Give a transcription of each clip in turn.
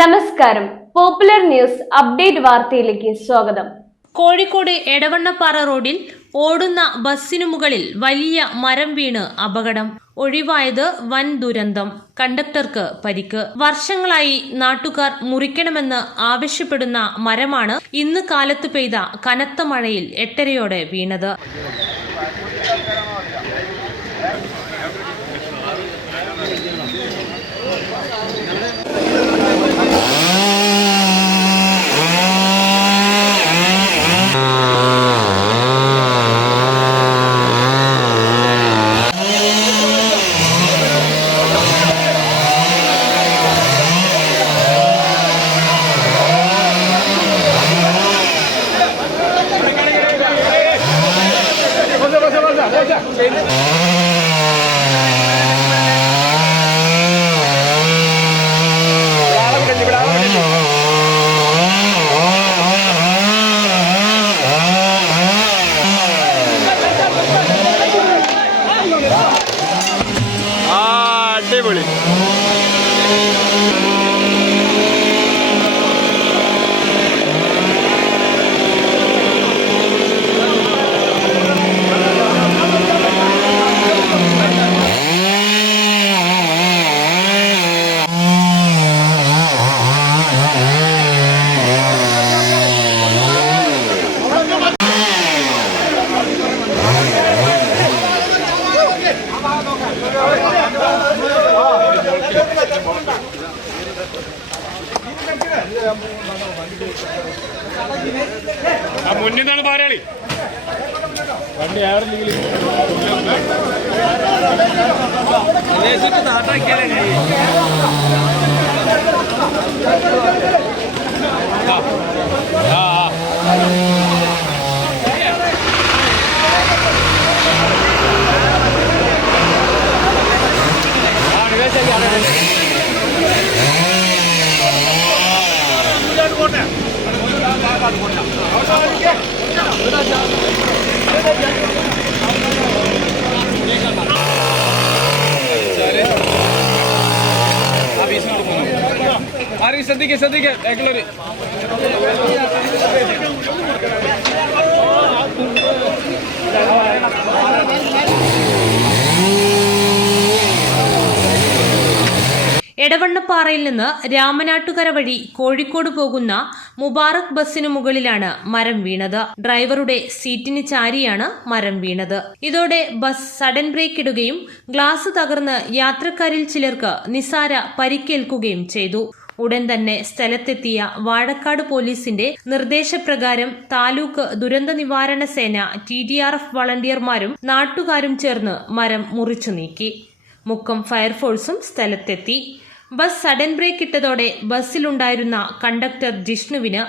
നമസ്കാരം. Popular news update വാർത്തയിലേക്ക് സ്വാഗതം. കോഴിക്കോട് എടവണ്ണപ്പാറ റോഡിൽ ഓടുന്ന ബസ്സിനു മുകളിൽ വലിയ മരം വീണ് അപകടം. ഒഴിവായത് വൻ ദുരന്തം. കണ്ടക്ടർക്ക് പരിക്ക്. വർഷങ്ങളായി നാട്ടുകാർ മുറിക്കണമെന്ന് ആവശ്യപ്പെടുന്ന മരമാണ് ഇന്ന് കാലത്ത് പെയ്ത കനത്ത മഴയിൽ 8:30 വീണത്. അടിപൊളി. മുന്നിൽ നിന്നാണ് പാരാളി വണ്ടി ആറില്ലെങ്കിൽ ശ്രദ്ധിക്കുക ബാക്കിലൊരു എടവണ്ണപ്പാറയിൽ നിന്ന് രാമനാട്ടുകര വഴി കോഴിക്കോട് പോകുന്ന മുബാറക് ബസ്സിനു മുകളിലാണ് മരം വീണത്. ഡ്രൈവറുടെ സീറ്റിന് ചാരിയാണ് മരം വീണത്. ഇതോടെ ബസ് സഡൻ ബ്രേക്ക് ഇടുകയും ഗ്ലാസ് തകർന്ന് യാത്രക്കാരിൽ ചിലർക്ക് നിസാര പരിക്കേൽക്കുകയും ചെയ്തു. ഉടൻ തന്നെ സ്ഥലത്തെത്തിയ വാഴക്കാട് പോലീസിന്റെ നിർദ്ദേശപ്രകാരം താലൂക്ക് ദുരന്ത നിവാരണ സേന, TDRF വളണ്ടിയർമാരും നാട്ടുകാരും ചേർന്ന് മരം മുറിച്ചു നീക്കി. മുക്കം ഫയർഫോഴ്സും സ്ഥലത്തെത്തി. ബസ് സഡൻ ബ്രേക്ക് ഇട്ടതോടെ ബസ്സിലുണ്ടായിരുന്ന കണ്ടക്ടർ ജിഷ്ണുവിന്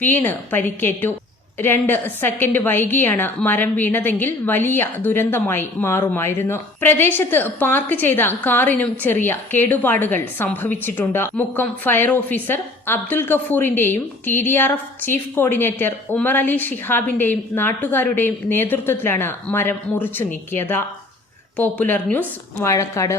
വീണ് പരിക്കേറ്റു. 2 സെക്കൻഡ് വൈകിയാണ് മരം വീണതെങ്കിൽ വലിയ ദുരന്തമായി മാറുമായിരുന്നു. പ്രദേശത്ത് പാർക്ക് ചെയ്ത കാറിനും ചെറിയ കേടുപാടുകൾ സംഭവിച്ചിട്ടുണ്ട്. മുക്കം ഫയർ ഓഫീസർ അബ്ദുൽ ഗഫൂറിന്റെയും TDRF chief coordinator Umar Ali ഷിഹാബിന്റെയും നാട്ടുകാരുടെയും നേതൃത്വത്തിലാണ് മരം മുറിച്ചു നീക്കിയത്. Popular news, Vazhakkad.